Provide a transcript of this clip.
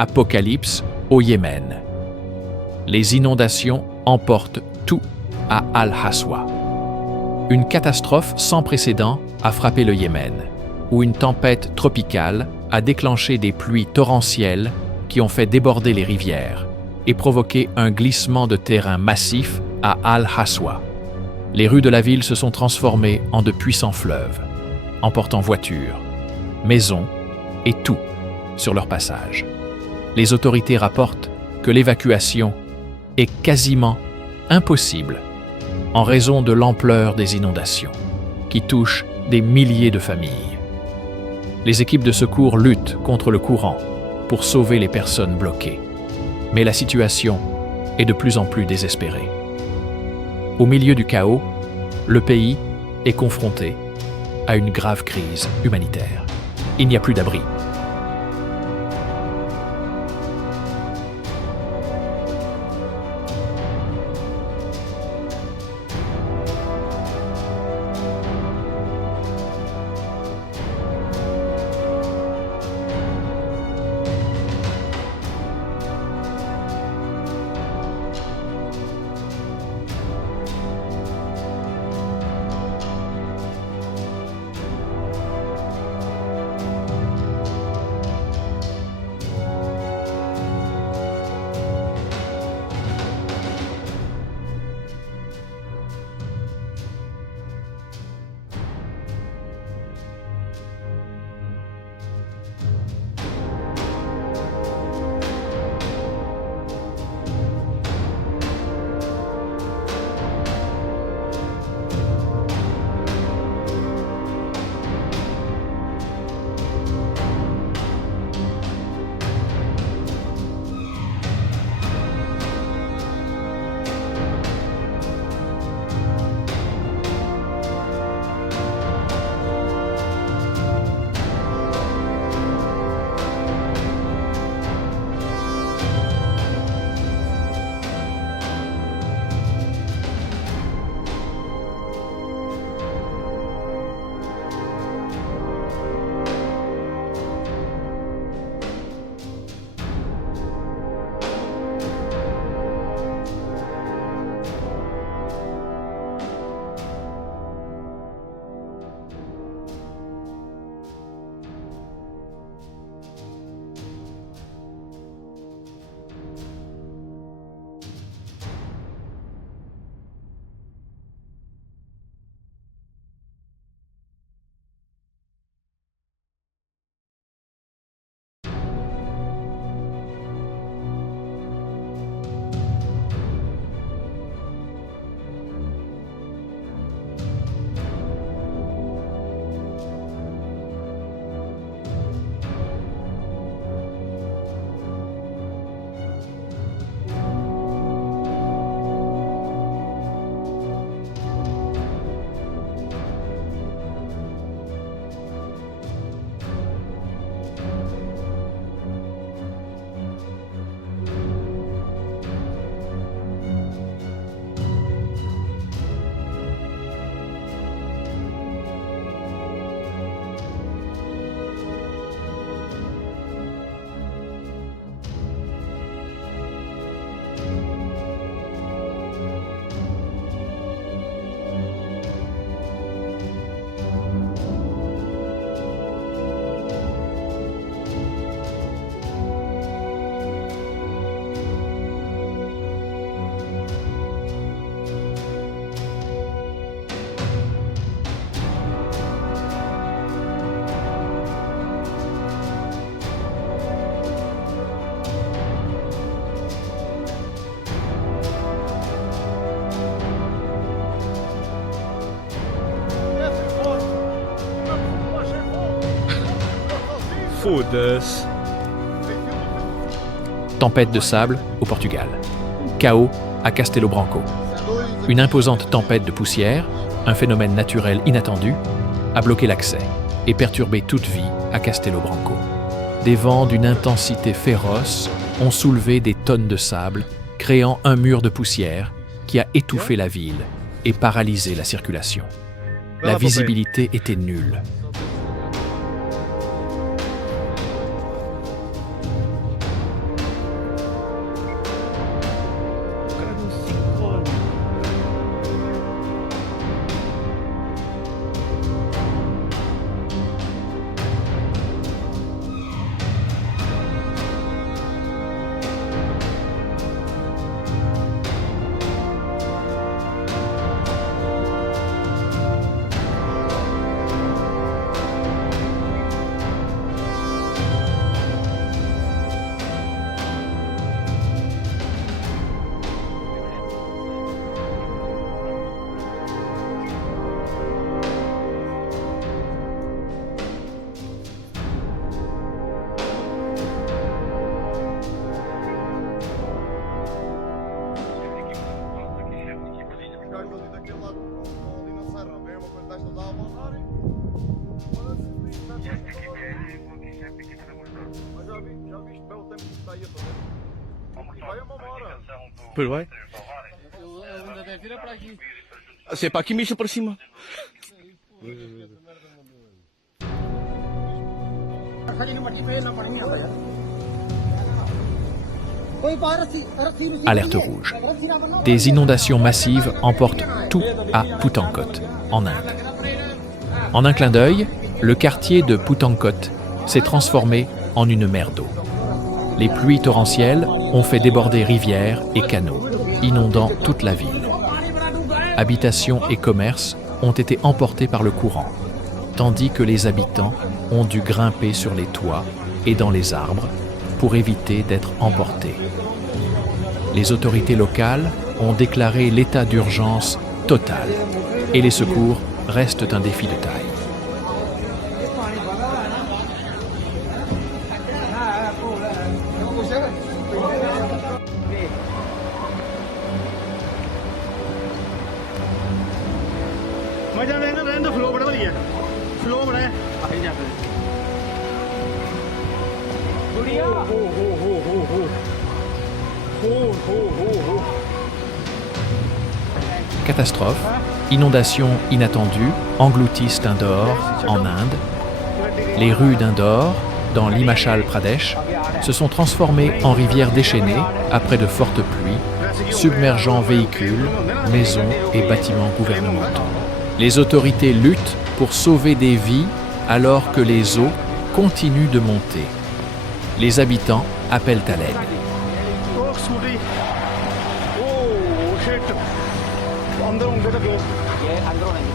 Apocalypse au Yémen. Les inondations emportent tout à Al-Haswa. Une catastrophe sans précédent a frappé le Yémen, où une tempête tropicale a déclenché des pluies torrentielles qui ont fait déborder les rivières et provoqué un glissement de terrain massif à Al-Haswa. Les rues de la ville se sont transformées en de puissants fleuves, emportant voitures, maisons et tout sur leur passage. Les autorités rapportent que l'évacuation est quasiment impossible en raison de l'ampleur des inondations qui touchent des milliers de familles. Les équipes de secours luttent contre le courant pour sauver les personnes bloquées, mais la situation est de plus en plus désespérée. Au milieu du chaos, le pays est confronté à une grave crise humanitaire. Il n'y a plus d'abri. Foda-se. Tempête de sable au Portugal. Chaos à Castelo Branco. Une imposante tempête de poussière, un phénomène naturel inattendu, a bloqué l'accès et perturbé toute vie à Castelo Branco. Des vents d'une intensité féroce ont soulevé des tonnes de sable, créant un mur de poussière qui a étouffé la ville et paralysé la circulation. La visibilité était nulle. Poi vai. Se pa chi mi por cima. Alerte rouge. Des inondations massives emportent tout à Puthankot, en Inde. En un clin d'œil, le quartier de Puthankot s'est transformé en une mer d'eau. Les pluies torrentielles ont fait déborder rivières et canaux, inondant toute la ville. Habitations et commerces ont été emportés par le courant, tandis que les habitants ont dû grimper sur les toits et dans les arbres pour éviter d'être emportés. Les autorités locales ont déclaré l'état d'urgence total et les secours restent un défi de taille. मजा लेना रहने दो फ्लो बड़ा बढ़िया फ्लो बड़ा है गुड़िया हो Catastrophe, inondations inattendues engloutissent Indore en Inde. Les rues d'Indore, dans l'Himachal Pradesh, se sont transformées en rivières déchaînées après de fortes pluies, submergeant véhicules, maisons et bâtiments gouvernementaux. Les autorités luttent pour sauver des vies alors que les eaux continuent de monter. Les habitants appellent à l'aide. अंदर होंगे तो क्यों ये अंदर होने की